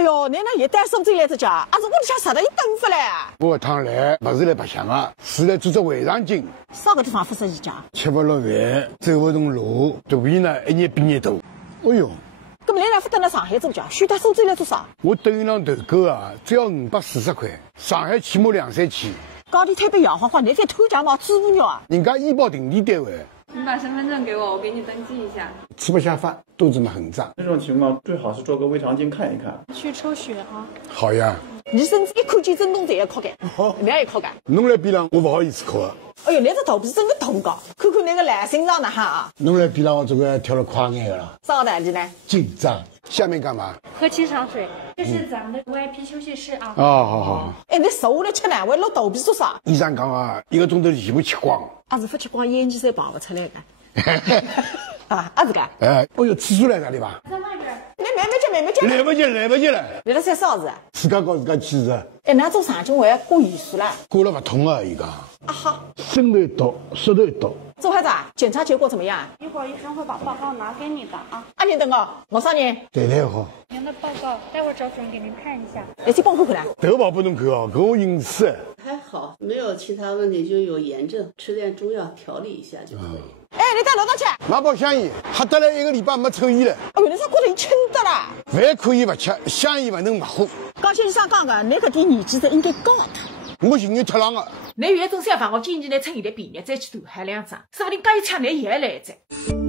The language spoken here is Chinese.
哎哟，你那一单手进来只家，俺是屋里向实在有灯发嘞。我趟来不是来白相的，是来做只会场经。啥个地方发生一家？吃不落饭，走不动路，肚皮呢一年比一年大。哎哟，咁么你哪不等到上海做家？选单手进来做啥？我等一趟投购啊，只要540块，上海起码2、3千。高地推杯摇晃晃，你在偷家吗？猪五鸟啊！人家医保定地单位。你把身份证给我，我给你登记一下。吃不下饭，肚子嘛很胀。这种情况最好是做个胃肠镜看一看。去抽血啊！好呀。你甚至一看见震动侪要考干，你也要考干。侬来比上，我不好意思考的。哎呦，你这头皮真的大高，看看那个蓝心脏的哈啊！侬来比上，我这个跳得快眼的了。啥个代志呢？紧张。下面干嘛？喝7场水。这是咱们的 VIP 休息室啊。好。哎，你手下来吃呢，为落头皮做啥？医生讲啊，1个钟头全部吃光。阿是不吃光，眼睛侪跑不出来的。啊，阿是个。哎呦，厕所来哪里吧？在外边。你慢慢接。来不及了。你在晒啥子？自家搞自家气质。哎，那做上京会挂盐水了？挂了不痛啊，伊讲。啊哈。身头一刀，舌头一刀。周孩子，检查结果怎么样？一会儿医生会把报告拿给你的啊。阿您等我啥人？太好。您的报告，待会儿找主任给您看一下。来，先帮我看看。头发不能看啊，跟我隐私。还好，没有其他问题，就有炎症，吃点中药调理一下就可以。哎，你到楼上去。买包香烟，喝得来1个礼拜没抽烟了。哎呦，你咋觉得你轻的啦？饭可以不吃，香烟不能不喝。刚先生讲的，你搿点年纪是应该高的。我寻人特朗的。你有一种想法，我建议你趁现在便宜再去大喊2张，说不定讲一枪你也来一张。